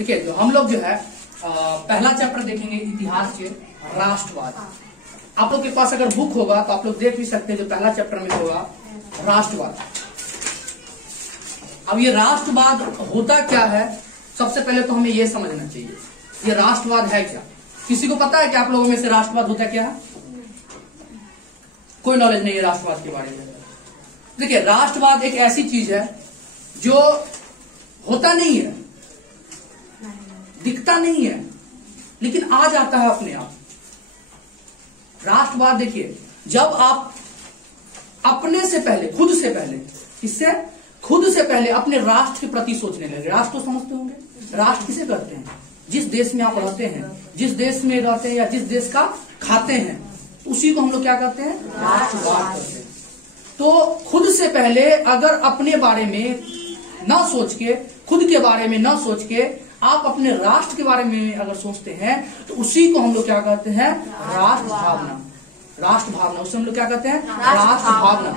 देखिए तो हम लोग जो है पहला चैप्टर देखेंगे इतिहास के राष्ट्रवाद। आप लोग के पास अगर बुक होगा तो आप लोग देख भी सकते हैं, जो पहला चैप्टर में होगा राष्ट्रवाद। अब ये राष्ट्रवाद होता क्या है, सबसे पहले तो हमें ये समझना चाहिए ये राष्ट्रवाद है क्या। किसी को पता है कि आप लोगों में से राष्ट्रवाद होता क्या है? कोई नॉलेज नहीं है राष्ट्रवाद के बारे में। देखिए राष्ट्रवाद एक ऐसी चीज है जो होता नहीं है, दिखता नहीं है, लेकिन आ जाता है अपने आप। राष्ट्रवाद देखिए, जब आप अपने से पहले, खुद से पहले, किससे? खुद से पहले अपने राष्ट्र के प्रति सोचने लगे। राष्ट्र तो समझते होंगे, राष्ट्र किसे कहते हैं? जिस देश में आप रहते हैं, जिस देश में रहते हैं या जिस देश का खाते हैं, उसी को हम लोग क्या कहते हैं? राष्ट्रवाद कहते हैं। तो खुद से पहले अगर अपने बारे में न सोच के, खुद के बारे में न सोच के आप अपने राष्ट्र के बारे में अगर सोचते हैं तो उसी को हम लोग क्या कहते हैं? राष्ट्र भावना। राष्ट्र भावना, उसे हम लोग क्या कहते हैं? राष्ट्र भावना।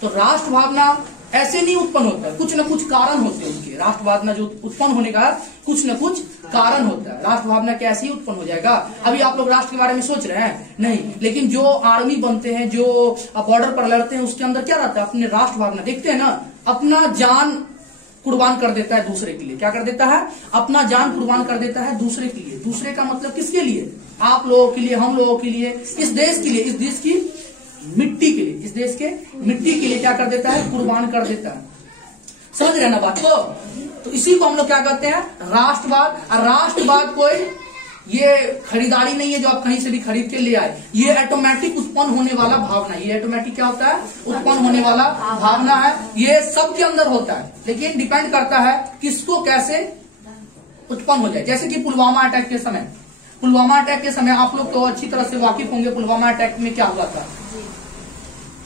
तो राष्ट्र भावना ऐसे नहीं उत्पन्न होता है, कुछ न कुछ कारण होते हैं उसके। राष्ट्र भावना जो उत्पन्न होने का कुछ न कुछ कारण होता है। राष्ट्र भावना कैसे ही उत्पन्न हो जाएगा? अभी आप लोग राष्ट्र के बारे में सोच रहे हैं? नहीं। लेकिन जो आर्मी बनते हैं, जो बॉर्डर पर लड़ते हैं, उसके अंदर क्या रहता है? अपने राष्ट्र भावना। देखते हैं ना, अपना जान कुर्बान कर देता है दूसरे के लिए। क्या कर देता है? अपना जान कुर्बान कर देता है दूसरे के लिए। दूसरे का मतलब किसके लिए? आप लोगों के लिए, हम लोगों के लिए, इस देश के लिए, इस देश की मिट्टी के लिए, इस देश के मिट्टी के लिए क्या कर देता है? कुर्बान कर देता है। समझ रहे ना बात को? तो इसी को हम लोग क्या कहते हैं? राष्ट्रवाद। और राष्ट्रवाद कोई ये खरीदारी नहीं है जो आप कहीं से भी खरीद के ले आए। ये ऑटोमेटिक उत्पन्न होने वाला भावना। ये ऑटोमेटिक क्या होता है? उत्पन्न होने वाला भावना है। ये सबके अंदर होता है, लेकिन डिपेंड करता है किसको कैसे उत्पन्न हो जाए। जैसे कि पुलवामा अटैक के समय, पुलवामा अटैक के समय आप लोग तो अच्छी तरह से वाकिफ होंगे। पुलवामा अटैक में क्या हुआ था?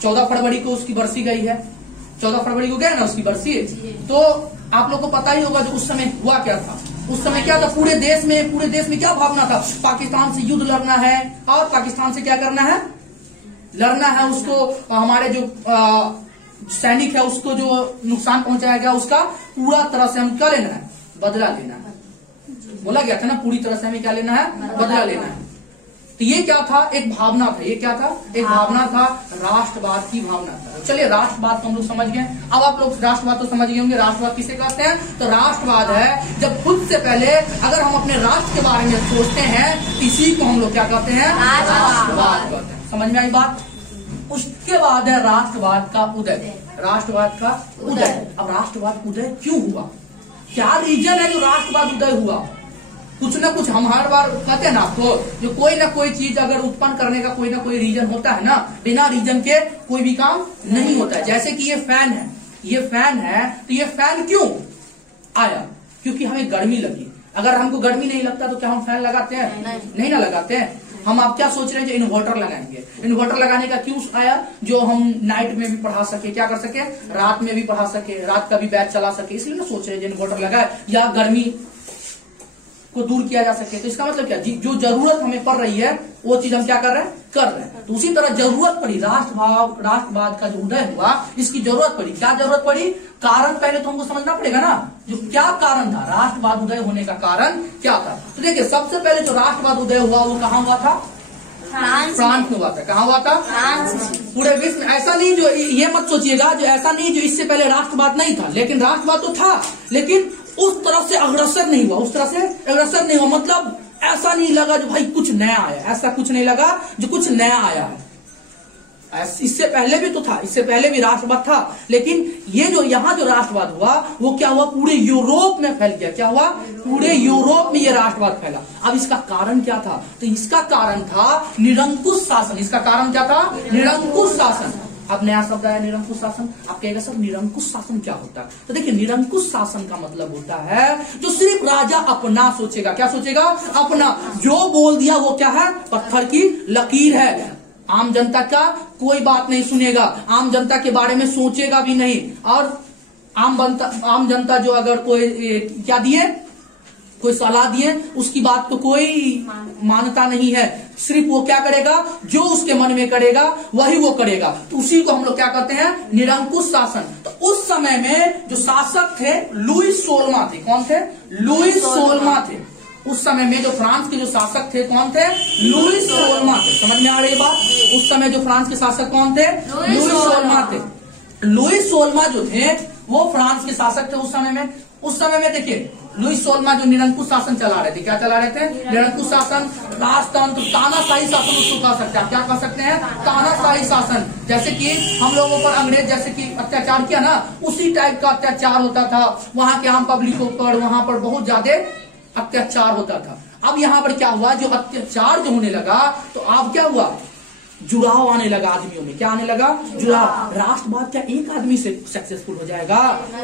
14 फरवरी को उसकी बरसी गई है। 14 फरवरी को गया ना उसकी बरसी। तो आप लोग को पता ही होगा जो उस समय हुआ क्या था। उस समय क्या था? पूरे देश में क्या भावना था? पाकिस्तान से युद्ध लड़ना है और पाकिस्तान से क्या करना है? लड़ना है। उसको हमारे जो सैनिक है उसको जो नुकसान पहुंचाया गया उसका पूरा तरह से हम क्या लेना है? बदला लेना है। बोला गया था ना, पूरी तरह से हमें क्या लेना है? बदला लेना है। तो ये क्या था? एक भावना था। ये क्या था? एक भावना था, राष्ट्रवाद की भावना था। चलिए राष्ट्रवाद तो हम लोग समझ गए। अब आप लोग राष्ट्रवाद तो समझ गए होंगे। राष्ट्रवाद किसे कहते हैं? तो राष्ट्रवाद है जब खुद से पहले अगर हम अपने राष्ट्र के बारे में सोचते हैं, इसी को हम लोग क्या कहते हैं? राष्ट्रवाद कहते हैं। समझ में आई बात? उसके बाद है राष्ट्रवाद का उदय। राष्ट्रवाद का उदय। अब राष्ट्रवाद उदय क्यों हुआ? क्या रीजन है जो राष्ट्रवाद उदय हुआ? कुछ ना कुछ हम हर बार कहते हैं ना आपको, जो कोई ना कोई चीज अगर उत्पन्न करने का कोई ना कोई रीजन होता है ना, बिना रीजन के कोई भी काम नहीं होता है। जैसे कि ये फैन है, ये फैन है, तो ये फैन क्यों आया? क्योंकि हमें गर्मी लगी। अगर हमको गर्मी नहीं लगता तो क्या हम फैन लगाते हैं? नहीं ना लगाते हैं। हम आप क्या सोच रहे हैं? जो इन्वर्टर लगाएंगे। इन्वर्टर लगाने का क्यों आया? जो हम नाइट में भी पढ़ा सके, क्या कर सके? रात में भी पढ़ा सके, रात का भी बैच चला सके, इसलिए ना सोच रहे हैं इन्वर्टर लगाए, या गर्मी को दूर किया जा सके। तो इसका मतलब क्या? जो जरूरत हमें पड़ रही है वो चीज हम क्या कर रहे हैं? कर रहे हैं। तो उसी तरह जरूरत पड़ी, राष्ट्रवाद का जो उदय हुआ, इसकी जरूरत पड़ी। क्या जरूरत पड़ी? कारण पहले तो हमको समझना पड़ेगा ना, जो क्या कारण था राष्ट्रवाद उदय होने का कारण क्या था। तो देखिए सबसे पहले जो राष्ट्रवाद उदय हुआ वो कहाँ हुआ था? फ्रांस में हुआ था। कहाँ हुआ था? पूरे विश्व में। ऐसा नहीं, जो ये मत सोचिएगा जो ऐसा नहीं जो इससे पहले राष्ट्रवाद नहीं था, लेकिन राष्ट्रवाद तो था, लेकिन उस तरफ से अग्रसर नहीं हुआ। उस तरह से अग्रसर नहीं हुआ, मतलब ऐसा नहीं लगा जो भाई कुछ नया आया। ऐसा कुछ नहीं लगा जो कुछ नया आया है। इससे पहले भी तो था, इससे पहले भी राष्ट्रवाद था, लेकिन ये जो यहाँ जो राष्ट्रवाद हुआ वो क्या हुआ? पूरे यूरोप में फैल गया। क्या हुआ? पूरे यूरोप में ये राष्ट्रवाद फैला। अब इसका कारण क्या था? तो इसका कारण था निरंकुश शासन। इसका कारण क्या था? निरंकुश शासन। अब नया शब्द आया निरंकुश शासन। आप कहेगा सर निरंकुश शासन क्या होता है? तो देखिए निरंकुश शासन का मतलब होता है जो सिर्फ राजा अपना सोचेगा। क्या सोचेगा? अपना। जो बोल दिया वो क्या है? पत्थर की लकीर है। आम जनता का कोई बात नहीं सुनेगा, आम जनता के बारे में सोचेगा भी नहीं। और आम जनता जो अगर कोई क्या दिए, कोई सलाह दिए उसकी बात को कोई मान्यता नहीं है। सिर्फ वो क्या करेगा, जो उसके मन में करेगा वही वो करेगा। तो उसी को हम लोग क्या कहते हैं, निरंकुश शासन। तो उस समय में जो शासक थे लुईस सोलमा थे। कौन थे? लुईस सोलमा थे। उस समय में जो फ्रांस के जो शासक थे कौन थे? लुईस सोलमा थे। समझ में आ रही बात? उस समय जो फ्रांस के शासक कौन थे? लुईस सोलमा थे। लुईस सोलमा जो थे वो फ्रांस के शासक थे उस समय में। उस समय में देखिए लुईस सोलमा जो निरंकुश शासन चला रहे थे। क्या चला रहे थे? निरंकुश शासन, राजतंत्र, तानाशाही शासन उसको कह सकते हैं। आप क्या कह सकते हैं? तानाशाही शासन। जैसे कि हम लोगों पर अंग्रेज जैसे कि अत्याचार किया ना, उसी टाइप का अत्याचार होता था वहां के आम पब्लिकों पर। वहां पर बहुत ज्यादा अत्याचार होता था। अब यहाँ पर क्या हुआ, जो अत्याचार जो होने लगा तो अब क्या हुआ, जुड़ाव आने लगा आदमियों में। क्या आने लगा? जुड़ाव। राष्ट्रवाद क्या एक आदमी से सक्सेसफुल हो जाएगा?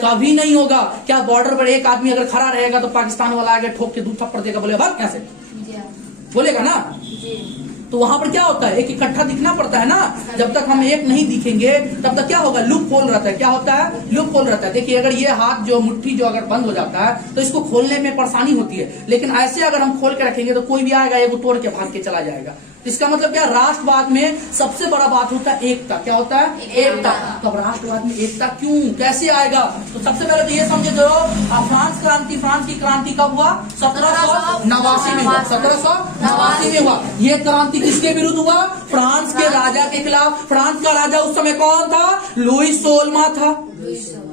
कभी नहीं होगा। क्या बॉर्डर पर एक आदमी अगर खड़ा रहेगा तो पाकिस्तान वाला आगे ठोक के 2 थप्पड़ देगा, बोले भाग कैसे बोलेगा ना? तो वहां पर क्या होता है, एक इकट्ठा दिखना पड़ता है ना। जब तक हम एक नहीं दिखेंगे तब तक क्या होगा, लूप होल रहता है। क्या होता है? लूप होल रहता है। देखिए अगर ये हाथ जो मुट्ठी जो अगर बंद हो जाता है तो इसको खोलने में परेशानी होती है, लेकिन ऐसे अगर हम खोल के रखेंगे तो कोई भी आएगा एगो तोड़ के भाग के चला जाएगा। इसका मतलब क्या, राष्ट्रवाद में सबसे बड़ा बात होता है एकता। क्या होता है? एकता। तो राष्ट्रवाद में एकता क्यों, कैसे आएगा? तो सबसे पहले तो ये समझे जो फ्रांस क्रांति, फ्रांस की क्रांति कब हुआ? 1789 में हुआ। 1789 में हुआ। ये क्रांति किसके विरुद्ध हुआ? फ्रांस के राजा के खिलाफ। फ्रांस का राजा उस समय कौन था? लुईस सोलमा था।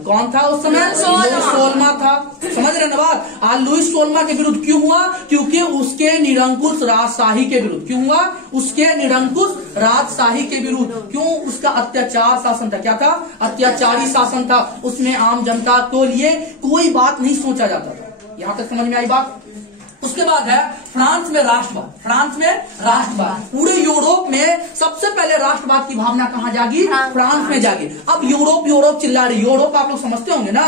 कौन था उस समय? लुईस सोलमा था। समझ रहे ना बात? आज लुईस सोलमा के विरुद्ध क्यों हुआ? क्योंकि उसके निरंकुश राजशाही के विरुद्ध। क्यों हुआ? उसके निरंकुश राजशाही के विरुद्ध। क्यों? उसका अत्याचार शासन था। क्या था? अत्याचारी शासन था। उसमें आम जनता को लिए कोई बात नहीं सोचा जाता था। यहां तक समझ में आई बात? उसके बाद है फ्रांस में राष्ट्रवाद। फ्रांस में राष्ट्रवाद। पूरे यूरोप में सबसे पहले राष्ट्रवाद की भावना कहाँ जागी? फ्रांस में जागी। अब यूरोप यूरोप चिल्ला रही। यूरोप आप लोग समझते होंगे ना,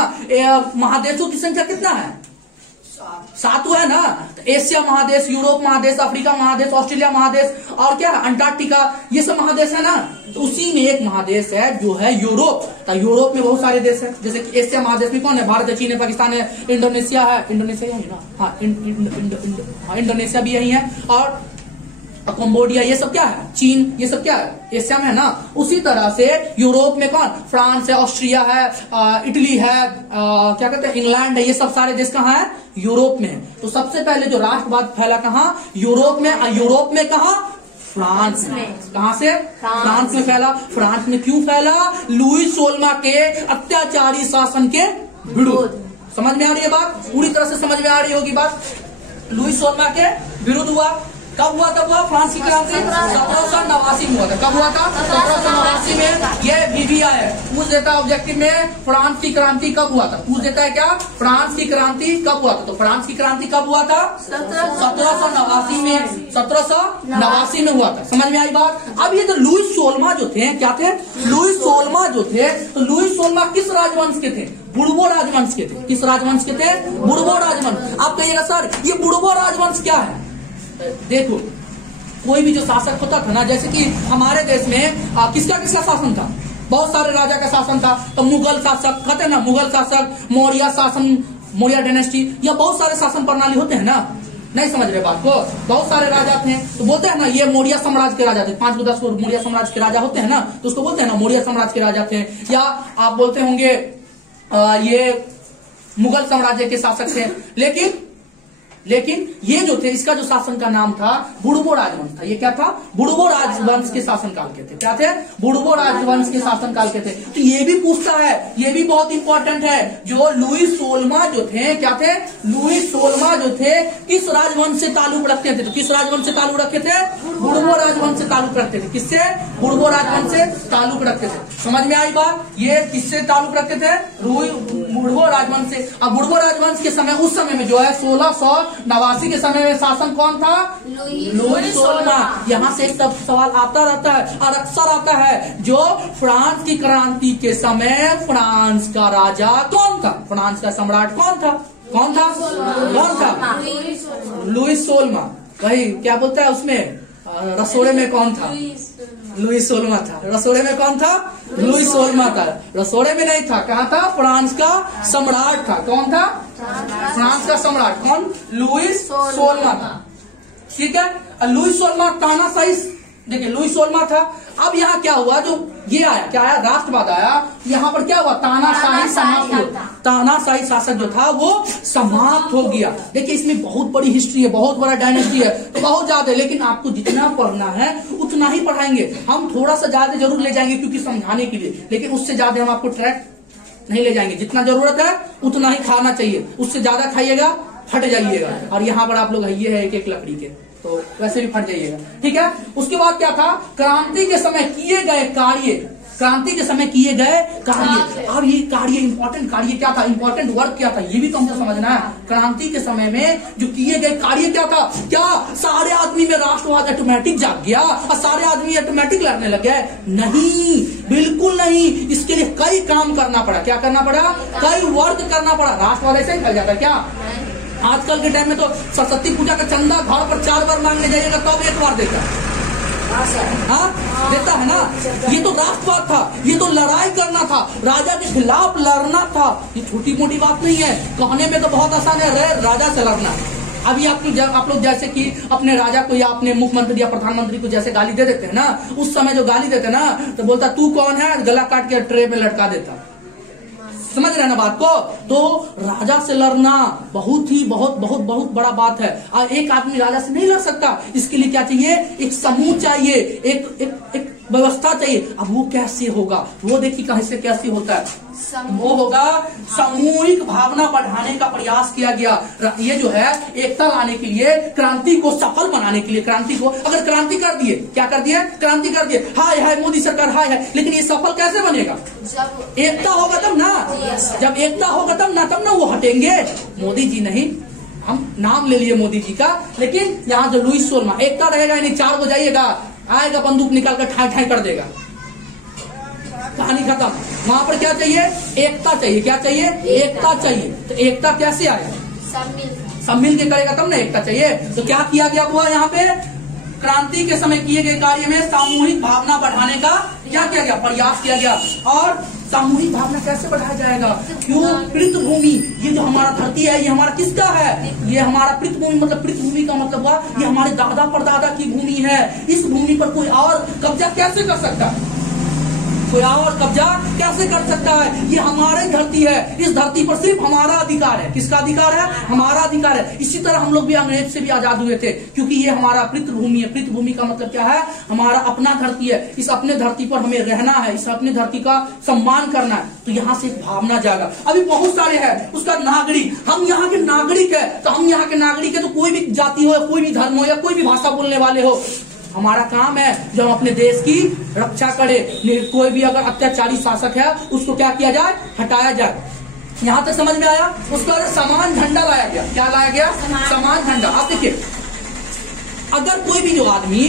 महादेशों की संख्या कितना है? 7 है ना। तो एशिया महादेश, यूरोप महादेश, अफ्रीका महादेश, ऑस्ट्रेलिया महादेश और क्या अंटार्कटिका, ये सब महादेश है ना। तो उसी में एक महादेश है जो है यूरोप। तो यूरोप में बहुत सारे देश है, जैसे कि एशिया महादेश में कौन है? भारत है, चीन है, पाकिस्तान है, इंडोनेशिया है। इंडोनेशिया ही ना? हाँ, इंडोनेशिया भी यही है। और कंबोडिया, ये सब क्या है? चीन, ये सब क्या है? एशिया में है ना। उसी तरह से यूरोप में कौन? फ्रांस है, ऑस्ट्रिया है, इटली है, क्या कहते हैं, इंग्लैंड है। ये सब सारे देश कहाँ है? यूरोप में है। तो सबसे पहले जो राष्ट्रवाद फैला कहाँ? यूरोप में। यूरोप में कहाँ? फ्रांस में। कहां से? फ्रांस में फैला। फ्रांस में क्यों फैला? लुईस सोलमा के अत्याचारी शासन के विरुद्ध। समझ में आ रही है बात? पूरी तरह से समझ में आ रही होगी बात। लुईस सोलमा के विरुद्ध हुआ। कब हुआ? तब हुआ फ्रांस की क्रांति 1789 में हुआ था। कब हुआ था? 1789 में। ये VBI है, पूछ देता है ऑब्जेक्टिव में, फ्रांस की क्रांति कब हुआ था? पूछ देता है क्या? फ्रांस की क्रांति कब हुआ था? तो फ्रांस की क्रांति कब हुआ था? 1789 में। 1789 में हुआ था। समझ में आई बात? अब ये जो लुईस सोलमा जो थे, क्या थे? लुईस सोलमा जो थे, तो लुईस सोलमा किस राजवंश के थे? बुर्बो राजवंश के थे। किस राजवंश के थे? बुर्बो राजवंश। आप कहिएगा सर ये बुर्बो राजवंश क्या है? देखो कोई भी जो शासक होता था ना, जैसे कि हमारे देश में किसका किसका शासन था? बहुत सारे राजा का शासन था। तो मुगल शासक कहते हैं ना, मुगल शासक, मौर्य शासन, मौर्य डायनेस्टी, या बहुत सारे शासन प्रणाली होते हैं ना। नहीं समझ रहे बात को? बहुत सारे राजा थे तो बोलते हैं ना ये मौर्य साम्राज्य के राजा थे। 5 को 10 को मौर्य साम्राज्य के राजा होते हैं ना, तो उसको बोलते हैं ना मौर्य साम्राज्य के राजा थे। या आप बोलते होंगे ये मुगल साम्राज्य के शासक थे। लेकिन ये जो थे, इसका जो शासन का नाम था बुर्बो राजवंश था। ये क्या था? बुर्बो राजवंश के शासनकाल के थे। क्या थे? बुर्बो राजवंश के शासनकाल के थे। तो ये भी पूछता है, ये भी बहुत इंपॉर्टेंट है, जो लुईस सोलमा जो थे, क्या थे? लुईस सोलमा जो थे किस राजवंश से ताल्लुक रखते थे? तो किस राजवंश से ताल्लुक रखते थे? बुर्बो राजवंश से ताल्लुक रखते थे। किससे? बुर्बो राजवंश से ताल्लुक रखते थे। समझ में आई बात? ये किससे ताल्लुक रखते थे? बुर्बो राजवंश से। अब बुर्बो राजवंश के समय, उस समय में जो है 1689 के समय में शासन कौन था? लुईस सोलमा। यहाँ से एक सवाल आता रहता है और अक्सर आता है, जो फ्रांस की क्रांति के समय फ्रांस का राजा कौन था? फ्रांस का सम्राट कौन था? कौन था? कौन था? लुईस सोलमा। कहीं क्या बोलता है उसमें, रसोड़े में कौन था? लुईस 16वां था। रसोड़े में कौन था? लुईस 16वां था। रसोड़े में नहीं था, कहाँ था? फ्रांस का सम्राट था। कौन था? फ्रांस का सम्राट। कौन? लुईस 16वां था। ठीक है। लुईस 16वां तानाशाही, देखिए लुईस 16वां था। अब यहाँ क्या हुआ, जो ये आया, क्या आया? राष्ट्रवाद आया। यहाँ पर क्या हुआ? तानाशाही समाप्त हुआ। तानाशाही शासक जो था वो समाप्त हो गया। देखिए इसमें बहुत बड़ी हिस्ट्री है, बहुत बड़ा डायनेस्टी है, तो बहुत ज्यादा है, लेकिन आपको जितना पढ़ना है उतना ही पढ़ाएंगे। हम थोड़ा सा ज्यादा जरूर ले जाएंगे क्योंकि समझाने के लिए, लेकिन उससे ज्यादा हम आपको ट्रैक नहीं ले जाएंगे। जितना जरूरत है उतना ही खाना चाहिए, उससे ज्यादा खाइएगा फट जाइएगा। और यहाँ पर आप लोग ये है एक लकड़ी के, तो वैसे भी फट जाइएगा। ठीक है। उसके बाद क्या था? क्रांति के समय किए गए कार्य, क्रांति के समय किए गए कार्य। अब ये कार्य, इंपॉर्टेंट कार्य क्या था? इंपॉर्टेंट वर्क क्या था? ये भी तो हमको समझना है। क्रांति के समय में जो किए गए कार्य क्या था? क्या सारे आदमी में राष्ट्रवाद ऑटोमेटिक जाग गया और सारे आदमी ऑटोमेटिक लड़ने लग गए? नहीं, बिल्कुल नहीं। इसके लिए कई काम करना पड़ा। क्या करना पड़ा? कई वर्क करना पड़ा। राष्ट्रवाद ऐसे ही फैल जाता है क्या? आजकल के टाइम में तो सरस्वती पूजा का चंदा घर पर 4 बार मांगने जाइएगा तब 1 बार देगा। हाँ देता है ना। ये तो राष्ट्रवाद था, ये तो लड़ाई करना था, राजा के खिलाफ लड़ना था। ये छोटी मोटी बात नहीं है। कहने में तो बहुत आसान है राजा से लड़ना। अभी आप लोग जैसे कि अपने राजा को या अपने मुख्यमंत्री या प्रधानमंत्री को जैसे गाली दे देते हैं ना, उस समय जो गाली देते हैं ना, तो बोलता तू कौन है, गला काट के ट्रे में लटका देता। समझ रहे ना बात को? तो राजा से लड़ना बहुत ही बहुत बहुत बहुत बड़ा बात है। और एक आदमी राजा से नहीं लड़ सकता। इसके लिए क्या चाहिए? एक समूह चाहिए, एक व्यवस्था चाहिए। अब वो कैसे होगा? वो देखिए कैसे कैसे होता है। वो होगा सामूहिक भावना बढ़ाने का प्रयास किया गया। ये जो है एकता लाने के लिए, क्रांति को सफल बनाने के लिए, क्रांति को अगर क्रांति कर दिए, क्या कर दिए? क्रांति कर दिए, हाय हाय मोदी सरकार हाय है, लेकिन ये सफल कैसे बनेगा? जब एकता होगा तब ना। जब एकता होगा तब ना वो हटेंगे। मोदी जी नहीं, हम नाम ले लिए मोदी जी का, लेकिन यहाँ जो लुईस 16वां, एकता रहेगा नहीं। 4 को जाइएगा, आएगा बंदूक निकाल कर ठाई ठाई कर देगा, कहानी खत्म। वहां पर क्या चाहिए? एकता चाहिए। क्या चाहिए? एकता चाहिए। तो एकता कैसे आया? सब मिल के करेगा तब ना एकता चाहिए। तो क्या किया गया हुआ यहाँ पे? क्रांति के समय किए गए कार्य में सामूहिक भावना बढ़ाने का क्या किया गया? प्रयास किया गया। और सामूहिक भावना कैसे बढ़ाया जाएगा? क्यों? पृथ्वी, ये जो हमारा धरती है, ये हमारा किसका है? ये हमारा पृथ्वी, मतलब पृथ्वी का मतलब हुआ ये हमारे दादा परदादा की भूमि है। इस भूमि पर कोई और कब्जा कैसे कर सकता है? कोई और कब्जा कैसे कर सकता है? ये हमारी धरती है। इस धरती पर सिर्फ हमारा अधिकार है। किसका अधिकार है? हमारा अधिकार है। इसी तरह हम लोग भी अंग्रेज से भी आजाद हुए थे, क्योंकि ये हमारा पृथ्वी है। पृथ्वी का मतलब क्या है? हमारा अपना धरती है। इस अपने धरती पर हमें रहना है, इस अपने धरती का सम्मान करना है। तो यहाँ से एक भावना जागा। अभी बहुत सारे हैं, उसका नागरिक, हम यहाँ के नागरिक है। तो हम यहाँ के नागरिक है, तो कोई भी जाति हो, कोई भी धर्म हो, या कोई भी भाषा बोलने वाले हो, हमारा काम है जो हम अपने देश की रक्षा करें। कोई भी अगर अत्याचारी शासक है उसको क्या किया जाए? हटाया जाए। यहाँ तक समझ में आया? उसका समान झंडा लाया गया। क्या लाया गया? समान झंडा। आप देखिए, अगर कोई भी जो आदमी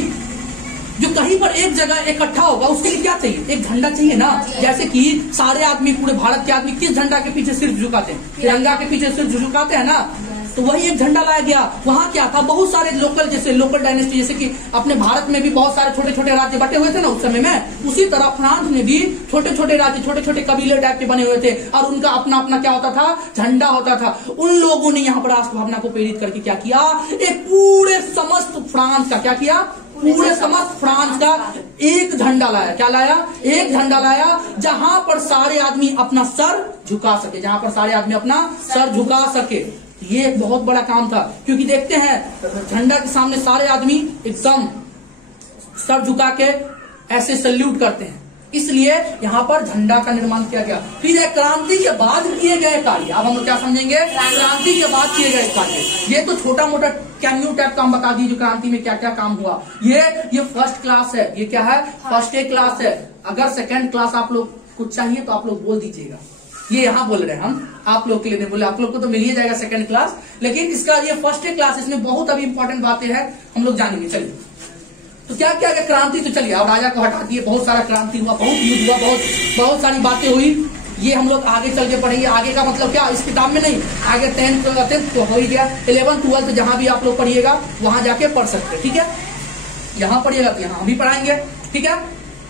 जो कहीं पर एक जगह इकट्ठा होगा, उसके लिए क्या चाहिए? एक झंडा चाहिए ना। जैसे कि सारे आदमी, पूरे भारत के आदमी किस झंडा के पीछे सिर्फ झुकाते हैं? तिरंगा के पीछे सिर्फ झुकाते हैं ना। तो वही एक झंडा लाया गया। वहां क्या था? बहुत सारे लोकल डायनेस्टी, जैसे कि अपने भारत में भी बहुत सारे छोटे छोटे राज्य बटे हुए थे ना उस समय में। उसी तरह फ्रांस में भी छोटे छोटे राज्य, छोटे छोटे कबीले टाइप के बने हुए थे, और उनका अपना अपना क्या होता था? झंडा होता था। उन लोगों ने यहाँ पर राष्ट्र भावना को प्रेरित करके क्या किया? एक पूरे समस्त फ्रांस का क्या किया? पूरे समस्त फ्रांस का एक झंडा लाया। क्या लाया? एक झंडा लाया, जहां पर सारे आदमी अपना सर झुका सके, जहां पर सारे आदमी अपना सर झुका सके। ये एक बहुत बड़ा काम था, क्योंकि देखते हैं झंडा के सामने सारे आदमी एकदम सर झुका के ऐसे सल्यूट करते हैं। इसलिए यहाँ पर झंडा का निर्माण किया गया। फिर एक क्रांति के बाद किए गए कार्य, अब हम लोग क्या समझेंगे? क्रांति के बाद किए गए कार्य। ये तो छोटा मोटा कैन्यू टाइप का हम बता दीजिए, क्रांति में क्या क्या काम हुआ। ये फर्स्ट क्लास है। ये क्या है? फर्स्ट ए क्लास है। अगर सेकेंड क्लास आप लोग कुछ चाहिए तो आप लोग बोल दीजिएगा। ये यहाँ बोल रहे हैं हम, आप लोग के लिए नहीं बोले। आप लोग को तो मिल ही जाएगा सेकंड क्लास, लेकिन इसका ये फर्स्ट क्लास, इसमें बहुत अभी इंपॉर्टेंट बातें हैं, हम लोग जानेंगे। चलिए, तो क्या क्या क्रांति, तो चलिए अब राजा को हटा दिए, बहुत सारा क्रांति हुआ, बहुत युद्ध हुआ, बहुत सारी बातें हुई। ये हम लोग आगे चल के पढ़ेंगे। आगे का मतलब क्या? इस किताब में नहीं, आगे 10th तो हो ही गया, 11th 12th जहां भी आप लोग पढ़िएगा वहां जाके पढ़ सकते हैं। ठीक है, यहाँ पढ़िएगा तो यहाँ भी पढ़ाएंगे। ठीक है,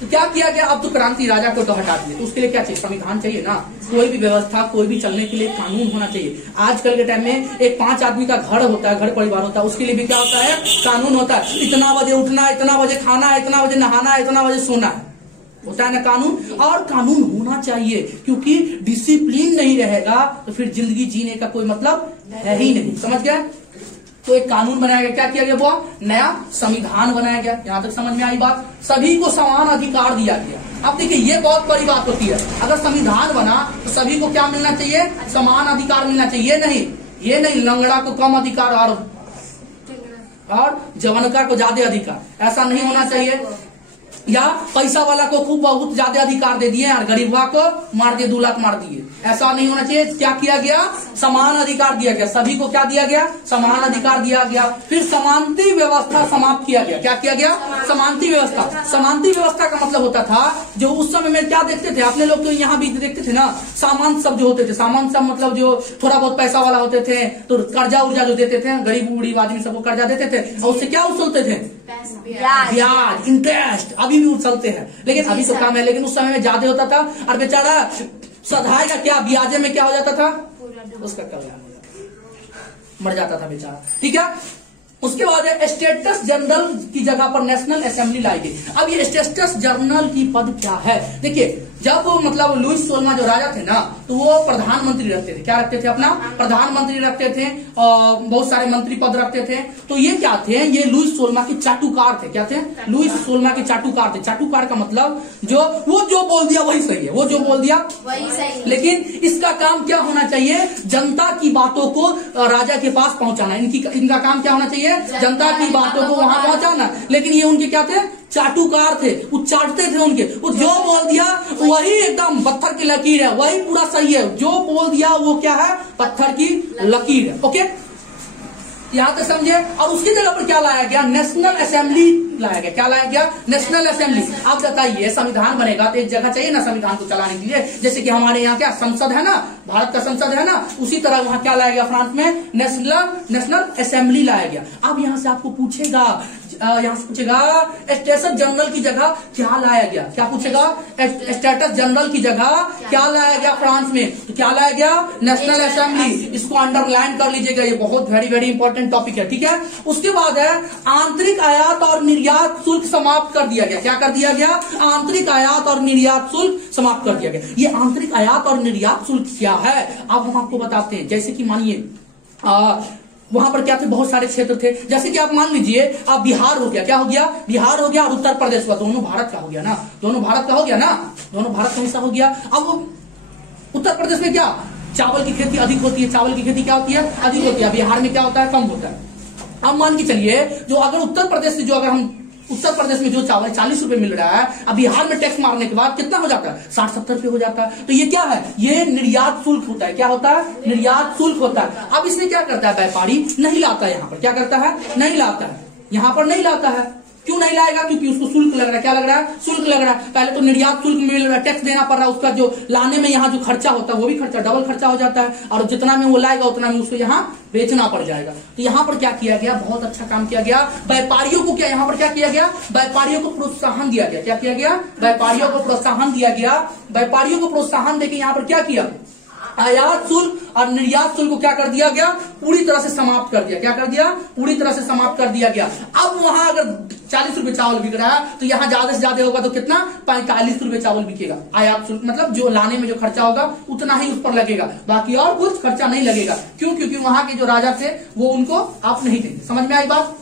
तो क्या किया गया, अब तो क्रांति राजा को तो हटा दिया, तो उसके लिए क्या चाहिए, संविधान चाहिए ना। कोई भी व्यवस्था, कोई भी चलने के लिए कानून होना चाहिए। आजकल के टाइम में एक 5 आदमी का घर होता है, घर परिवार होता है, उसके लिए भी क्या होता है, कानून होता है। इतना बजे उठना, इतना बजे खाना है, इतना बजे नहाना है, इतना बजे सोना है, होता है ना कानून। और कानून होना चाहिए, क्योंकि डिसिप्लिन नहीं रहेगा तो फिर जिंदगी जीने का कोई मतलब है ही नहीं, समझ गया। तो एक कानून बनाया गया, क्या किया गया, वो नया संविधान बनाया गया। यहां तक समझ में आई बात। सभी को समान अधिकार दिया गया। अब देखिए ये बहुत बड़ी बात होती है, अगर संविधान बना तो सभी को क्या मिलना चाहिए, समान अधिकार मिलना चाहिए। ये नहीं लंगड़ा को कम अधिकार और जवनका को ज्यादा अधिकार, ऐसा नहीं होना चाहिए। या पैसा वाला को खूब बहुत ज्यादा अधिकार दे दिए और गरीबा को मार दिए, 2 लाख मार दिए, ऐसा नहीं होना चाहिए। क्या किया गया, समान अधिकार दिया गया, सभी को क्या दिया गया, समान अधिकार दिया गया। फिर समानती व्यवस्था समाप्त किया गया। क्या किया गया, समानती व्यवस्था। समानती व्यवस्था का मतलब होता था, जो उस समय में क्या देखते थे, अपने लोग तो यहाँ भी देखते थे ना, सामान सब जो होते थे, सामान सब मतलब जो थोड़ा बहुत पैसा वाला होते थे तो कर्जा उर्जा जो देते थे, गरीब उड़ीब आदमी सबको कर्जा देते थे और उससे क्या उछलते थे, ब्याज, इंटरेस्ट। अभी भी उछलते हैं, लेकिन अभी तो कम है, लेकिन उस समय में ज्यादा होता था। और बेचारा सधाएगा क्या, ब्याजे में क्या हो जाता था, उसका कल्याण हो जाता था, मर जाता था बेचारा, ठीक है। उसके बाद है स्टेटस जनरल की जगह पर नेशनल असेंबली लाई गई। अब ये स्टेटस जनरल की पद क्या है, देखिए जब मतलब लुईस 16 जो राजा थे ना, तो वो प्रधानमंत्री रखते थे। क्या रखते थे, अपना प्रधानमंत्री रखते थे और बहुत सारे मंत्री पद रखते थे। तो ये क्या थे, ये लुईस 16 के चाटुकार थे। क्या थे, लुईस 16 के चाटुकार थे। चाटुकार का मतलब वो जो बोल दिया वही सही है, वो जो बोल दिया वही सही। लेकिन इसका काम क्या होना चाहिए, जनता की बातों को राजा के पास पहुंचाना। इनका काम क्या होना चाहिए, जनता की बातों को वहां पहुंचाना। लेकिन ये उनके क्या थे, चाटुकार थे, वो चाटते थे उनके, वो जो बोल दिया वही एकदम पत्थर की लकीर है, वही पूरा सही है। जो बोल दिया वो क्या है, पत्थर की लकीर है। ओके, यहां तक समझे। और उसकी जगह पर क्या लाया गया, नेशनल असेंबली लाया गया। क्या लाया गया, नेशनल असेंबली। आप बताइए संविधान बनेगा तो एक जगह चाहिए ना संविधान को चलाने के लिए। जैसे कि हमारे यहाँ क्या संसद है ना, भारत का संसद है ना, उसी तरह वहां क्या लाया गया, फ्रांस में नेशनल असेंबली लाया गया। अब यहाँ से आपको पूछेगा, यहाँ से पूछेगा स्टेटस जनरल की जगह क्या लाया गया। क्या पूछेगा, स्टेटस जनरल की जगह क्या लाया गया फ्रांस में, तो क्या लाया गया, नेशनल असेंबली। इसको अंडरलाइन कर लीजिएगा, ये बहुत वेरी वेरी इंपॉर्टेंट टॉपिक है, ठीक है। उसके बाद है आंतरिक आयात और निर्यात शुल्क समाप्त कर दिया गया। क्या कर दिया गया, आंतरिक आयात और निर्यात शुल्क समाप्त कर दिया गया। ये आंतरिक आयात और निर्यात शुल्क क्या है, अब हम आपको बताते हैं। जैसे कि मानिए वहां पर क्या थे, बहुत सारे क्षेत्र थे। जैसे कि आप मान लीजिए अब बिहार हो गया, क्या हो गया, बिहार हो गया और उत्तर प्रदेश हुआ, दोनों भारत का हो गया ना, दोनों भारत का हो गया ना, दोनों भारत का हिस्सा हो गया। अब उत्तर प्रदेश में क्या, चावल की खेती अधिक होती है, चावल की खेती क्या होती है, अधिक होती है। बिहार में क्या होता है, कम होता है। अब मान के चलिए जो अगर उत्तर प्रदेश से, जो अगर हम उत्तर प्रदेश में जो चावल 40 रुपए मिल रहा है, अब बिहार में टैक्स मारने के बाद कितना हो जाता है, 60-70 रुपए हो जाता है। तो ये क्या है, ये निर्यात शुल्क होता है। क्या होता है, निर्यात शुल्क होता है। अब इसमें क्या करता है, व्यापारी नहीं लाता है, यहाँ पर क्या करता है, नहीं लाता है, यहाँ पर नहीं लाता है। क्यों नहीं लाएगा, क्योंकि उसको शुल्क लग रहा है। क्या लग रहा है, शुल्क लग रहा है। पहले तो निर्यात शुल्क मिल रहा है, टैक्स देना पड़ रहा है, उसका जो लाने में यहाँ जो खर्चा होता है वो भी खर्चा, डबल खर्चा हो जाता है। और जितना में वो लाएगा उतना में उसको यहाँ बेचना पड़ जाएगा। तो यहाँ पर क्या किया गया, बहुत अच्छा काम किया गया। व्यापारियों को क्या, यहाँ पर क्या किया गया, व्यापारियों को प्रोत्साहन दिया गया। क्या किया गया, व्यापारियों को प्रोत्साहन दिया गया। व्यापारियों को प्रोत्साहन देके यहाँ पर क्या किया, आयात शुल्क और निर्यात शुल्क को क्या कर दिया गया, पूरी तरह से समाप्त कर दिया। क्या कर दिया, पूरी तरह से समाप्त कर दिया गया। अब वहां अगर 40 रुपए चावल बिक रहा है तो यहाँ ज्यादा से ज्यादा होगा तो कितना, 45 रुपए चावल बिकेगा। आयात शुल्क मतलब जो लाने में जो खर्चा होगा उतना ही उस पर लगेगा, बाकी और कुछ खर्चा नहीं लगेगा। क्यों, क्योंकि वहां के जो राजा थे वो उनको आप नहीं देंगे। समझ में आई बात।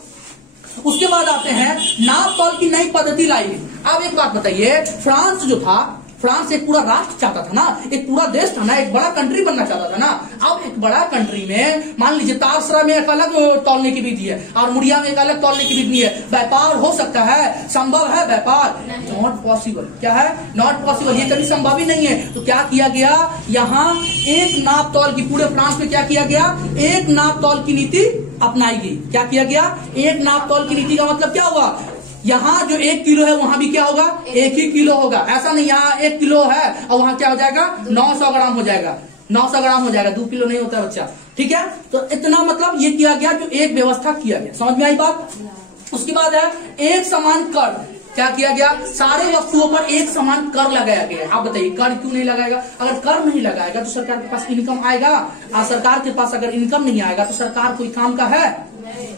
उसके बाद आते हैं नाप तौल की नई पद्धति लाई गई। अब एक बात बताइए, फ्रांस जो था, फ्रांस एक पूरा राष्ट्र चाहता था ना, एक पूरा देश था ना, एक बड़ा कंट्री बनना चाहता था ना। अब एक बड़ा कंट्री में मान लीजिए तारसरा में एक अलग तौलने की विधि है और मुड़िया में एक अलग तौलने की विधि है। व्यापार हो सकता है, संभव है व्यापार, नॉट पॉसिबल। क्या है, नॉट पॉसिबल, ये कभी संभव ही नहीं है। तो क्या किया गया, यहाँ एक नाप तौल की, पूरे फ्रांस में क्या किया गया, एक नाप तौल की नीति अपनाई गई। क्या किया गया, एक नाप तौल की नीति का मतलब क्या हुआ, यहाँ जो 1 किलो है वहां भी क्या होगा, 1 ही किलो होगा। ऐसा नहीं यहाँ 1 किलो है और वहां क्या हो जाएगा, 900 ग्राम हो जाएगा, 900 ग्राम हो जाएगा, 2 किलो नहीं होता बच्चा, ठीक है। तो इतना मतलब ये किया गया, जो एक व्यवस्था किया गया। समझ में आई बात। उसके बाद है एक समान कर, क्या किया गया, सारे वस्तुओं पर एक समान कर लगाया गया। आप बताइए कर क्यों नहीं लगाएगा? अगर कर नहीं लगाएगा तो सरकार के पास इनकम आएगा, और सरकार के पास अगर इनकम नहीं आएगा तो सरकार कोई काम का है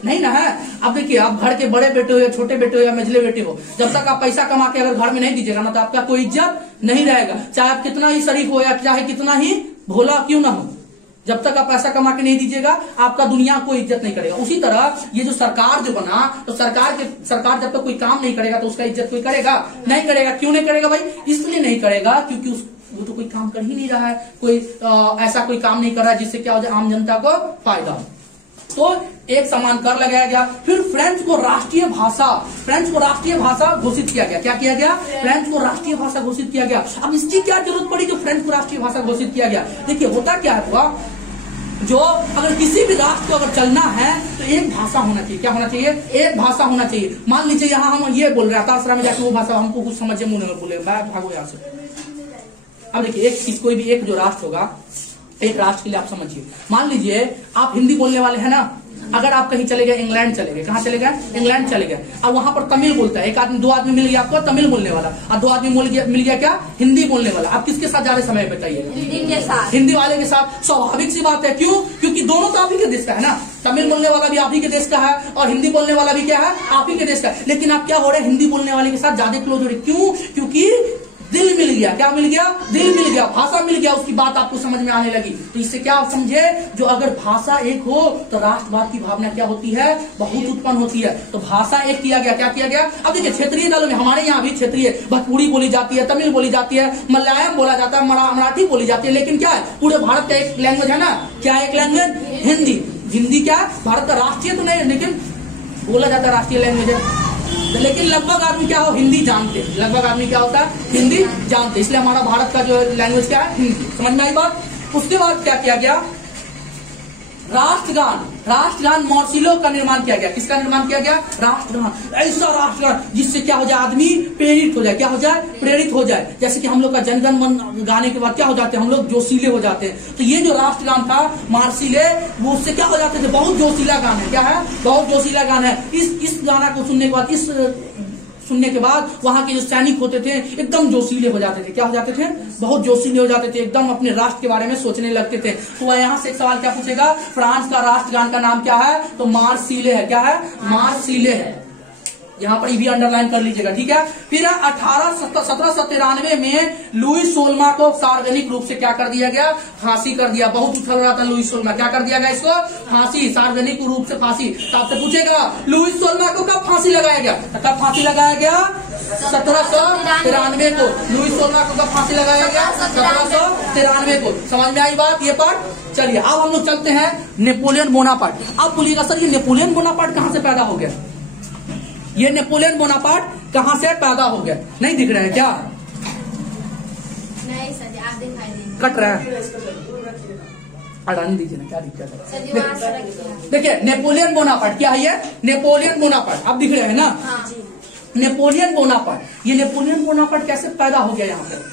नहीं ना है। अब देखिए, आप घर के बड़े बेटे हो या छोटे बेटे हो या मझले बेटे हो, जब तक आप पैसा कमा के अगर घर में नहीं दीजिएगा ना तो आपका कोई इज्जत नहीं रहेगा, चाहे आप कितना ही शरीफ हो या चाहे कितना ही भोला क्यों ना हो। जब तक आप पैसा कमा के नहीं दीजिएगा आपका दुनिया कोई इज्जत नहीं करेगा। उसी तरह ये जो सरकार जो बना, तो सरकार जब तक कोई काम नहीं करेगा तो उसका इज्जत कोई करेगा नहीं करेगा। क्यों नहीं करेगा भाई? इसलिए नहीं करेगा क्योंकि वो तो कोई काम कर ही नहीं रहा है, कोई ऐसा कोई काम नहीं कर रहा है जिससे क्या हो जाए आम जनता को फायदा हो। तो एक समान कर लगाया गया। फिर फ्रेंच को राष्ट्रीय भाषा घोषित किया गया। क्या किया गया? फ्रेंच को राष्ट्रीय भाषा घोषित किया गया। अब इसकी क्या जरूरत पड़ी जो फ्रेंच को राष्ट्रीय भाषा घोषित किया गया? देखिए होता क्या हुआ, जो अगर किसी भी राष्ट्र को अगर चलना है तो एक भाषा होना चाहिए। क्या होना चाहिए? एक भाषा होना चाहिए। मान लीजिए यहाँ हम ये बोल रहे हैं, आसाराम में जाके वो भाषा हमको कुछ समझे मुंह नहीं बोले, मैं भागो यहाँ से। अब देखिए कोई भी एक जो राष्ट्र होगा, एक राष्ट्र के लिए आप समझिए, मान लीजिए आप हिंदी बोलने वाले हैं ना, अगर आप कहीं चले गए, इंग्लैंड चले गए, कहाँ चले गए? इंग्लैंड चले गए, और वहां पर तमिल बोलता है, एक आदमी दो आदमी मिल गया आपको तमिल बोलने वाला, और दो आदमी मिल गया क्या? हिंदी बोलने वाला। आप किसके साथ ज्यादा समय बिताइएगा? हिंदी वाले के साथ। स्वाभाविक सी बात है, क्यों? क्योंकि दोनों तो आप ही के देश का है ना, तमिल बोलने वाला भी आप ही के देश का है और हिंदी बोलने वाला भी क्या है? आप ही के देश का। लेकिन आप क्या हो रहे हैं? हिंदी बोलने वाले के साथ ज्यादा क्लोज हो रहे। क्यों? क्योंकि दिल मिल गया। क्या मिल गया? दिल मिल गया, भाषा मिल गया, उसकी बात आपको समझ में आने लगी। तो इससे क्या आप समझे, जो अगर भाषा एक हो तो राष्ट्रवाद की भावना क्या होती है? बहुत उत्पन्न होती है। तो भाषा एक किया गया। क्या किया गया? अब देखिए क्षेत्रीय दलों में हमारे यहाँ भी क्षेत्रीय भोजपुरी बोली जाती है, तमिल बोली जाती है, मलयालम बोला जाता है, मराठी बोली जाती है, लेकिन क्या है? पूरे भारत का एक लैंग्वेज है ना, क्या एक लैंग्वेज? हिंदी। हिंदी क्या भारत का राष्ट्रीय तो नहीं है, लेकिन बोला जाता है राष्ट्रीय लैंग्वेज है। लेकिन लगभग आदमी क्या हो? हिंदी जानते हैं। लगभग आदमी क्या होता है? हिंदी जानते हैं। इसलिए हमारा भारत का जो लैंग्वेज क्या है? हिंदी। समझ में आई बात? उसके बाद क्या किया गया? राष्ट्रगान मार्सिलो का निर्माण किया गया। किसका निर्माण किया गया? राष्ट्रगान। ऐसा राष्ट्रगान जिससे क्या हो जाए? आदमी प्रेरित हो जाए। क्या हो जाए? प्रेरित हो जाए। जैसे कि हम लोग का जनगण मन गाने के बाद क्या हो जाते हैं? हम लोग जोशीले हो जाते हैं। तो ये जो राष्ट्रगान था मार्सिले, वो उससे क्या हो जाते थे? बहुत जोशीला गान है। क्या है? बहुत जोशीला गान है। इस गाना को सुनने के बाद वहां के जो सैनिक होते थे एकदम जोशीले हो जाते थे। क्या हो जाते थे? बहुत जोशीले हो जाते थे, एकदम अपने राष्ट्र के बारे में सोचने लगते थे। तो वह यहाँ से एक सवाल क्या पूछेगा? फ्रांस का राष्ट्रगान का नाम क्या है? तो मार्सिले है। क्या है? मार्सिले है। यहाँ पर भी अंडरलाइन कर लीजिएगा, ठीक है। फिर 1793 में लुईस सोलमा को सार्वजनिक रूप से क्या कर दिया गया? फांसी कर दिया। बहुत उछल रहा था लुईस सोलमा, क्या कर दिया गया इसको? फांसी, सार्वजनिक रूप से फांसी। तो आपसे पूछेगा लुईस सोलमा को कब फांसी लगाया गया? कब फांसी लगाया गया? 1793 को। लुईस सोलमा को कब फांसी लगाया गया? 1793 को। समझ में आई बात? ये पार्ट। चलिए अब हम लोग चलते हैं नेपोलियन बोनापार्ट। अब बोलिएगा सर ये नेपोलियन बोनापार्ट कहाँ से पैदा हो गया? ये नेपोलियन बोनापार्ट कहां से पैदा हो गया? नहीं दिख रहा है क्या? नहीं सर, आप दिखाई देंगे। कट रहा है, हटाने दीजिए ना, क्या दिक्कत है? देखिए नेपोलियन बोनापार्ट क्या है? ये नेपोलियन बोनापार्ट आप दिख रहे हैं ना? हाँ। Napoleon Bonaparte. ये नेपोलियन बोनापार्ट कैसे पैदा हो गया? यहाँ पे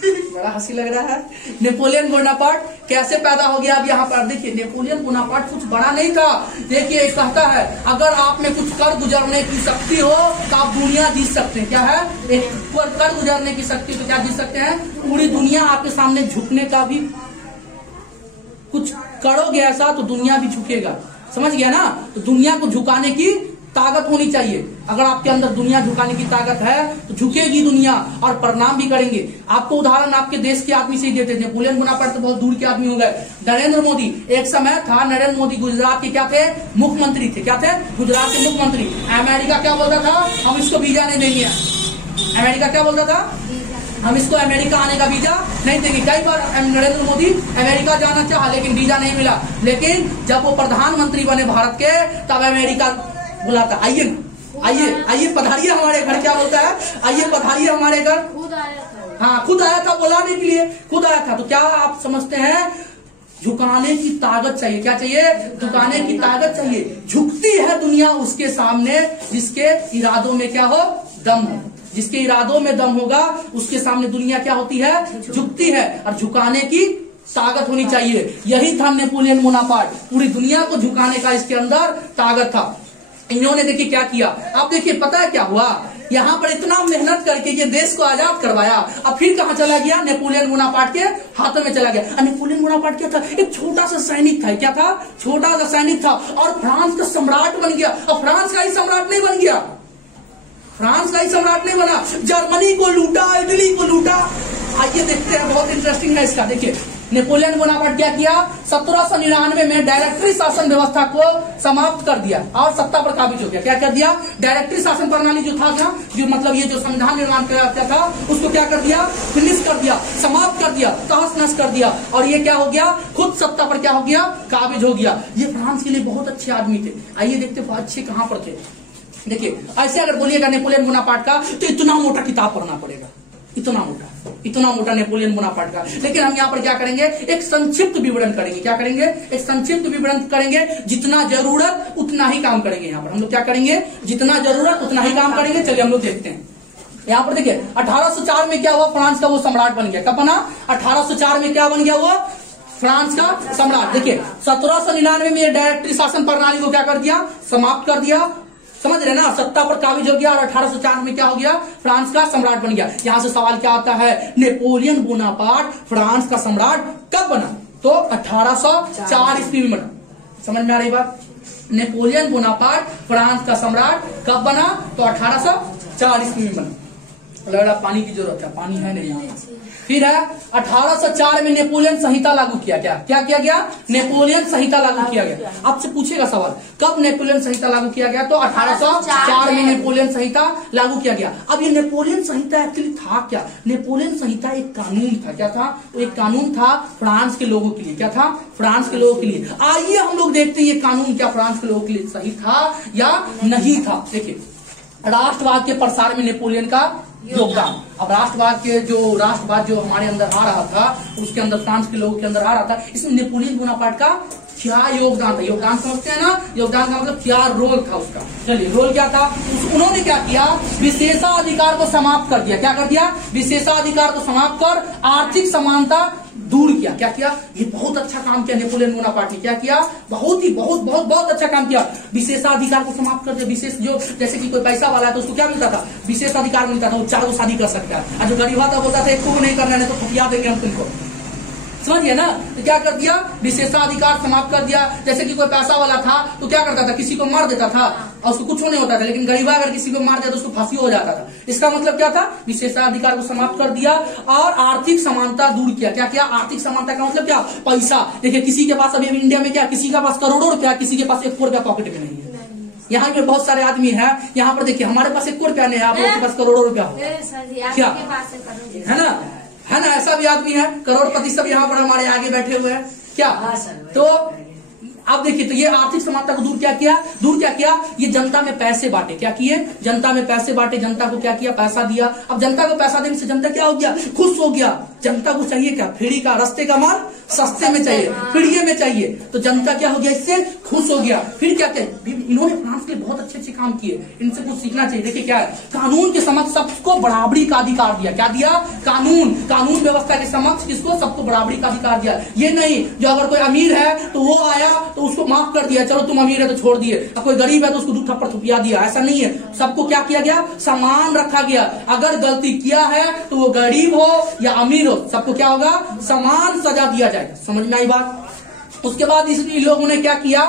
बड़ा हंसी लग रहा है। नेपोलियन बोनापार्ट कैसे पैदा हो गया? अब यहाँ पर देखिए, नेपोलियन बोनापार्ट कुछ बड़ा नहीं था। देखिए कहता है अगर आप में कुछ कर गुजरने की शक्ति हो तो आप दुनिया जीत सकते हैं। क्या है? एक कर गुजरने की शक्ति तो क्या जीत सकते हैं? पूरी दुनिया आपके सामने झुकने का भी, कुछ करोगे ऐसा तो दुनिया भी झुकेगा। समझ गया ना? तो दुनिया को झुकाने की ताकत होनी चाहिए। अगर आपके अंदर दुनिया झुकाने की ताकत है तो झुकेगी दुनिया और प्रणाम भी करेंगे। आपको उदाहरण आपके देश के आदमी से ही देते थे। नेपोलियन बोनापार्ट तो बहुत दूर के आदमी हो गए। नरेंद्र मोदी, एक समय था नरेंद्र मोदी गुजरात के क्या थे? मुख्यमंत्री थे। क्या थे? गुजरात के मुख्यमंत्री। अमेरिका क्या बोलता था? हम इसको वीजा नहीं देंगे। अमेरिका क्या बोलता था? हम इसको अमेरिका आने का वीजा नहीं देंगे। कई बार नरेंद्र मोदी अमेरिका जाना चाहा लेकिन वीजा नहीं मिला। लेकिन जब वो प्रधानमंत्री बने भारत के तब अमेरिका बुलाता, आइए आइए आइए पधारिए हमारे घर। क्या बोलता है? आइए पधारिए हमारे घर। खुद आया था। हाँ खुद आया था, बुलाने के लिए खुद आया था। तो क्या आप समझते हैं? झुकाने की ताकत चाहिए। क्या चाहिए? झुकाने की ताकत चाहिए। झुकती है दुनिया उसके सामने जिसके इरादों में क्या हो? दम हो। जिसके इरादों में दम होगा उसके सामने दुनिया क्या होती है? झुकती है। और झुकाने की ताकत होनी चाहिए। यही था नेपोलियन बोनापार्ट। पूरी दुनिया को झुकाने का इसके अंदर ताकत था। इन्होंने देखिए क्या किया। अब देखिए पता है क्या हुआ? यहाँ पर इतना मेहनत करके ये देश को आजाद करवाया, अब फिर कहाँ चला गया? नेपोलियन बोनापार्ट के हाथों में चला गया। नेपोलियन बोनापार्ट क्या था? एक छोटा सा सैनिक था। क्या था? छोटा सा सैनिक था और फ्रांस का सम्राट बन गया। और फ्रांस का ही सम्राट नहीं बन गया, फ्रांस का ही सम्राट नहीं बना, जर्मनी को लूटा, इटली को लूटा। आइए देखते हैं, बहुत इंटरेस्टिंग है इसका। देखिए नेपोलियन बोनापार्ट क्या किया? 1799 में डायरेक्टरी शासन व्यवस्था को समाप्त कर दिया और सत्ता पर काबिज हो गया। क्या कर दिया? डायरेक्टरी शासन प्रणाली जो था ना, जो मतलब ये जो संविधान निर्माण किया था, उसको क्या कर दिया? फिनिश कर दिया, समाप्त कर दिया, तहस नहस कर दिया। और ये क्या हो गया? खुद सत्ता पर क्या हो गया? काबिज हो गया। ये फ्रांस के लिए बहुत अच्छे आदमी थे। आइए देखते अच्छे कहां पर थे। देखिए ऐसे अगर बोलिएगा नेपोलियन बोनापार्ट का तो इतना मोटा किताब पढ़ना पड़ेगा, इतना मोटा नेपोलियन बोनापार्ट का। लेकिन हम यहाँ पर क्या करेंगे? एक संक्षिप्त विवरण करेंगे। क्या करेंगे? एक संक्षिप्त विवरण करेंगे। जितना जरूरत उतना ही काम करेंगे। यहाँ पर हम लोग क्या करेंगे? जितना जरूरत उतना ही काम करेंगे। चलिए हम लोग देखते हैं। यहाँ पर देखिए 1804 में क्या हुआ? फ्रांस का वो सम्राट बन गया। कब बना? 1804 में क्या बन गया? वो फ्रांस का सम्राट। देखिए 1799 में डायरेक्टरी शासन प्रणाली को क्या कर दिया? समाप्त कर दिया। समझ रहे ना? सत्ता पर काबिज हो गया और 1804 में क्या हो गया? फ्रांस का सम्राट बन गया। यहां से सवाल क्या आता है? नेपोलियन बोनापार्ट फ्रांस का सम्राट कब बना? तो 1804 ईस्वी में बना। समझ में आ रही बात? नेपोलियन बोनापार्ट फ्रांस का सम्राट कब बना? तो 1804 ईस्वी में बना। लग रहा पानी की जरूरत है, पानी है नहीं यहाँ। फिर है 1804 में नेपोलियन संहिता लागू किया गया। क्या किया गया? नेपोलियन संहिता लागू किया गया। आपसे पूछेगा सवाल कब नेपोलियन संहिता लागू किया गया? तो 1804 में नेपोलियन संहिता लागू किया गया। अब ये नेपोलियन संहिता एक्चुअली था क्या? नेपोलियन संहिता एक कानून था। क्या था? एक कानून था फ्रांस के लोगों के लिए। क्या था? फ्रांस के लोगों के लिए। आइए हम लोग देखते हैं ये कानून क्या फ्रांस के लोगों के लिए सही था या नहीं था। देखिए राष्ट्रवाद के प्रसार में नेपोलियन का योगदान। अब राष्ट्रवाद जो हमारे अंदर आ रहा था, उसके अंदर फ्रांस के लोगों के अंदर आ रहा था, इसमें नेपोलियन बोनापार्ट का क्या योगदान था? योगदान समझते हैं ना? योगदान का मतलब क्या रोल था उसका। चलिए रोल क्या था? उन्होंने क्या किया? विशेषाधिकार को समाप्त कर दिया। क्या कर दिया? विशेषाधिकार को समाप्त कर आर्थिक समानता दूर किया। क्या किया? ये बहुत अच्छा काम किया नेपोलियन बोनापार्ट ने। क्या किया? बहुत अच्छा काम किया। विशेषाधिकार को समाप्त कर दिया। विशेष जो जैसे कि कोई पैसा वाला है तो उसको क्या मिलता था? विशेषाधिकार मिलता था। वो 4 शादी कर सकता है। और जो गरीब था बोलता था एक को नहीं करना है तो फटिया देंगे हम तुमको। समझिए ना? तो क्या कर दिया? विशेषाधिकार समाप्त कर दिया। जैसे कि कोई पैसा वाला था तो क्या करता था? किसी को मार देता था और उसको कुछ नहीं होता था। लेकिन गरीबा अगर किसी को मार दिया तो उसको फांसी हो जाता था। इसका मतलब क्या था? विशेषाधिकार को समाप्त कर दिया और आर्थिक समानता दूर किया। क्या किया? आर्थिक समानता का मतलब क्या? पैसा। देखिए किसी के पास अभी इंडिया में क्या, किसी के पास करोड़ों रुपया, किसी के पास 1 रुपया पॉकेट में नहीं है। यहाँ पे बहुत सारे आदमी हैं। यहाँ पर देखिए हमारे पास 1 रुपया नहीं है, आप लोगों के पास करोड़ों रुपया हो। क्या है ना? है ना? ऐसा भी आदमी है, करोड़पति सब यहाँ पर हमारे आगे बैठे हुए हैं। क्या? तो अब देखिए तो ये आर्थिक समानता को दूर क्या किया? ये जनता में पैसे बांटे। क्या किए? जनता में पैसे बांटे। जनता को क्या किया? पैसा दिया। अब जनता को पैसा देने से जनता क्या हो गया? खुश हो गया। जनता को चाहिए क्या? फ्री का, रास्ते का माल सस्ते में चाहिए, फ्री में चाहिए। तो जनता क्या हो गया? इससे खुश हो गया। फिर क्या किया? इन्होंने फ्रांस के लिए बहुत अच्छे काम किए, इनसे कुछ सीखना चाहिए। देखिए क्या है? कानून के समक्ष सबको बराबरी का अधिकार दिया। क्या दिया? कानून व्यवस्था के समक्ष किसको? सबको बराबरी का अधिकार दिया। ये नहीं जो अगर कोई अमीर है तो वो आया तो उसको माफ कर दिया, चलो तुम अमीर है तो छोड़ दिए। अब कोई गरीब है तो उसको 2 थप्पड़ थुपिया दिया। ऐसा नहीं है। सबको क्या किया गया? समान रखा गया। अगर गलती किया है तो वो गरीब हो या अमीर हो, सबको क्या होगा? समान सजा दिया जाएगा। समझ में आई बात? उसके बाद इन लोगों ने क्या किया?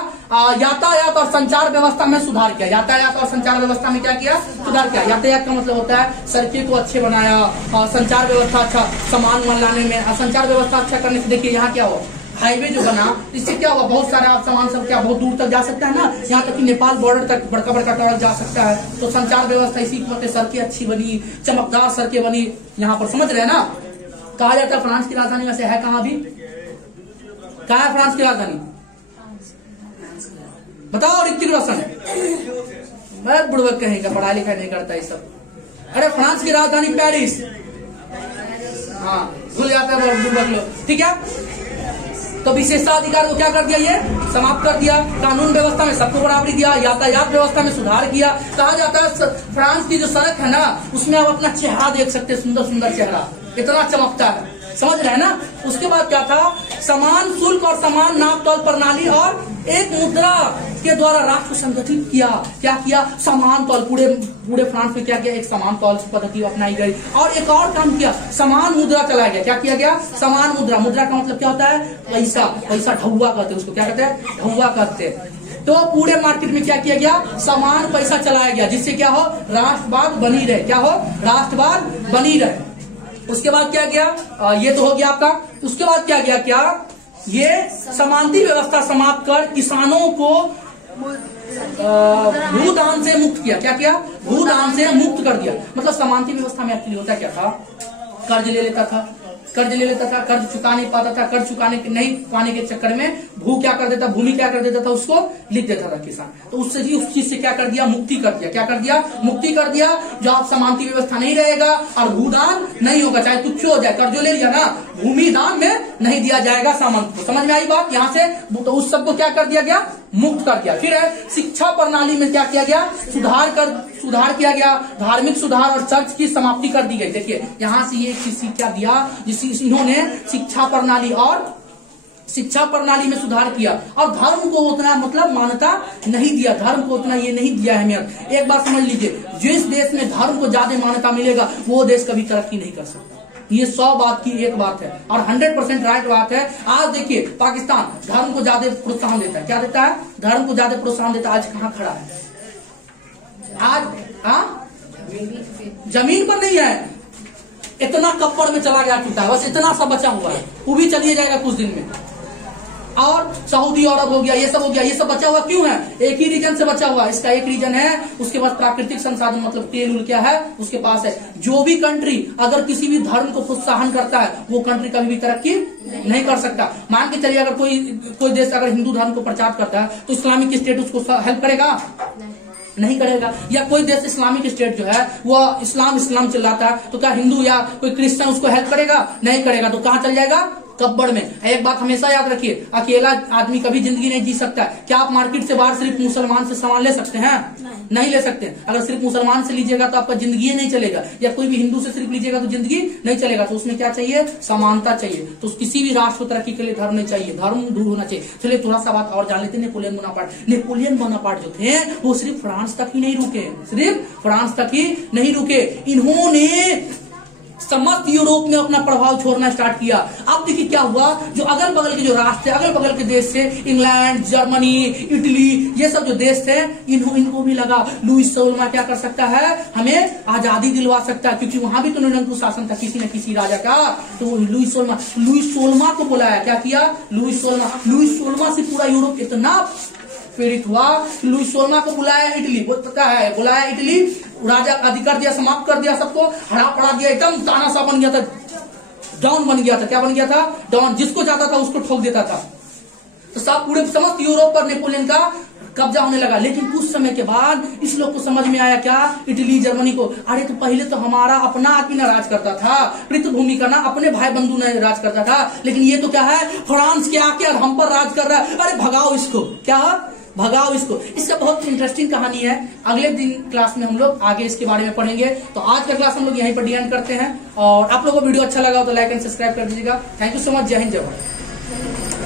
यातायात और संचार व्यवस्था में सुधार किया। यातायात और संचार व्यवस्था में क्या किया? सुधार किया। यातायात का मतलब होता है सड़कें को अच्छे बनाया, संचार व्यवस्था अच्छा, सामान लाने में संचार व्यवस्था अच्छा करने से देखिए यहाँ क्या हुआ? हाईवे जो बना, इससे क्या हुआ? बहुत सारा सामान सब क्या बहुत दूर तक जा सकता है ना। यहाँ तक कि नेपाल बॉर्डर तक बड़का ट्रक जा सकता है। तो संचार व्यवस्था इसी वजह से सड़कें अच्छी बनी, चमकदार सड़कें बनी यहाँ पर। समझ रहे हैं ना? कहा जाता है फ्रांस की राजधानी वैसे है कहाँ? अभी कहाँ है फ्रांस की राजधानी? बताओ ऋतिक रोशन। मैं बुड़बक कहेगा, पढ़ाई लिखाई नहीं करता ये सब। अरे फ्रांस की राजधानी पेरिस। हाँ भूल जाता है बुड़बक लोग। ठीक है? तो विशेषाधिकार को क्या कर दिया? ये समाप्त कर दिया। कानून व्यवस्था में सबको बराबरी दिया। यातायात व्यवस्था में सुधार किया। कहा जाता है फ्रांस की जो सड़क है ना, उसमें आप अपना चेहरा देख सकते हैं। सुंदर सुंदर चेहरा, इतना चमकता है। समझ रहे हैं ना। उसके बाद क्या था, समान शुल्क और समान नाप तौल प्रणाली और एक मुद्रा के द्वारा राष्ट्र को संगठित किया। क्या किया, समान तौल, पूरे फ्रांस में क्या किया, एक समान तौल पद्धति अपनाई गई। और एक और काम किया, समान मुद्रा चलाया गया। क्या किया गया, समान मुद्रा। मुद्रा का मतलब क्या होता है, पैसा। पैसा ढौआ कहते हैं उसको, क्या कहते हैं, ढौआ कहते हैं। तो पूरे मार्केट में क्या किया गया, समान पैसा चलाया गया, जिससे क्या हो, राष्ट्रवाद बनी रहे। क्या हो, राष्ट्रवाद बनी रहे। उसके बाद क्या गया, ये तो हो गया आपका। उसके बाद क्या गया, क्या ये समानती व्यवस्था समाप्त कर किसानों को भूदान से मुक्त किया। क्या किया, भूदान से मुक्त कर दिया। मतलब समानती व्यवस्था में एक्चुअली होता क्या था, कर्ज ले लेता था, कर्ज चुका नहीं पाता था, कर्ज चुकाने नहीं पाने के चक्कर में भूमि क्या कर देता था, उसको लिख देता था किसान। तो उससे जी उस चीज से क्या कर दिया, मुक्ति कर दिया। क्या कर दिया, मुक्ति कर दिया। जो आप समानती व्यवस्था नहीं रहेगा और भूदान नहीं होगा, चाहे कुछ हो जाए, कर्जो ले लिया ना, भूमि दान में नहीं दिया जाएगा सामंत को। समझ में आई बात यहाँ से। तो उस सबको क्या कर दिया गया, मुक्त कर दिया। फिर है शिक्षा प्रणाली में क्या किया गया, सुधार किया गया। धार्मिक सुधार और चर्च की समाप्ति कर दी गई। देखिए यहाँ से ये चीज क्या दिया, इन्होंने शिक्षा प्रणाली में सुधार किया और धर्म को उतना मतलब मान्यता नहीं दिया, धर्म को उतना ये नहीं दिया अहमियत। एक बात समझ लीजिए, जिस देश में धर्म को ज्यादा मान्यता मिलेगा वो देश कभी तरक्की नहीं कर सकता। ये 100 बात की एक बात है और 100% राइट बात है। आज देखिए पाकिस्तान धर्म को ज्यादा प्रोत्साहन देता है। क्या देता है, धर्म को ज्यादा प्रोत्साहन देता है। आज कहाँ खड़ा है, आज जमीन पर नहीं है, इतना कप्पड़ में चला गया टूटा है, बस इतना सा बचा हुआ है, वो भी चलिए जाएगा कुछ दिन में। और सऊदी अरब हो गया, ये सब हो गया, ये सब बचा हुआ क्यों है, एक ही रीजन से बचा हुआ। इसका एक रीजन है, उसके पास प्राकृतिक संसाधन मतलब तेल उल क्या है उसके पास है। जो भी कंट्री अगर किसी भी धर्म को प्रोत्साहन करता है वो कंट्री कभी भी तरक्की नहीं कर सकता। मान के चलिए अगर कोई देश अगर हिंदू धर्म को प्रचार करता है तो इस्लामिक स्टेट उसको हेल्प करेगा, नहीं करेगा। या कोई देश इस्लामिक स्टेट जो है वो इस्लाम चिल्लाता है तो क्या हिंदू या कोई क्रिश्चियन उसको हेल्प करेगा, नहीं करेगा। तो कहाँ चल जाएगा, कब्बड़ में। एक बात हमेशा याद रखिए, अकेला आदमी कभी जिंदगी नहीं जी सकता है। क्या आप मार्केट से बाहर सिर्फ मुसलमान से सामान ले सकते हैं, नहीं ले सकते। अगर सिर्फ मुसलमान से लीजिएगा तो आपका जिंदगी नहीं चलेगा, या कोई भी हिंदू से सिर्फ लीजिएगा तो जिंदगी नहीं चलेगा। तो उसमें क्या चाहिए, समानता चाहिए। तो किसी भी राष्ट्र को तरक्की के लिए धर्म नहीं चाहिए, धर्म दूर होना चाहिए। चलिए थोड़ा सा बात और जान लेते हैं। नेपोलियन बोनापार्ट जो थे वो सिर्फ फ्रांस तक ही नहीं रुके, सिर्फ फ्रांस तक ही नहीं रुके, इन्होंने समस्त यूरोप में अपना प्रभाव छोड़ना स्टार्ट किया। अब देखिए क्या हुआ, जो अगल बगल के जो राष्ट्र थे, अगल बगल के देश थे, इंग्लैंड, जर्मनी, इटली, ये सब जो देश थे, इनको भी लगा लुईस सोलमा क्या कर सकता है, हमें आजादी दिलवा सकता है, क्योंकि वहां भी तो निरंकुश शासन था किसी न किसी राजा का। तो लुईस सोलमा को बुलाया। क्या किया, लुईस सोलमा से पूरा यूरोप इतना प्रेरित हुआ। लुईस सोलमा को बुलाया इटली, बुलाया इटली, राजा अधिकार दिया, समाप्त कर दिया, सबको हरा पड़ा दिया, एकदम तानाशाह बन गया था, डॉन बन गया था। क्या बन गया था, डॉन। जिसको जाता था उसको ठोक देता था। तो सब पूरे समस्त यूरोप पर नेपोलियन का कब्जा होने लगा। लेकिन कुछ समय के बाद इस लोग को समझ में आया, क्या, इटली जर्मनी को, अरे तो पहले तो हमारा अपना आदमी ना राज करता था, पृथ्वी का ना अपने भाई बंधु ने राज करता था, लेकिन ये तो क्या है, फ्रांस के आके हम पर राज कर रहा है, अरे भगाओ इसको, क्या भगाओ इसको। इसका बहुत इंटरेस्टिंग कहानी है, अगले दिन क्लास में हम लोग आगे इसके बारे में पढ़ेंगे। तो आज का क्लास हम लोग यहीं पर एंड करते हैं, और आप लोगों को वीडियो अच्छा लगा हो तो लाइक एंड सब्सक्राइब कर दीजिएगा। Thank you so much. जय हिंद, जय भारत।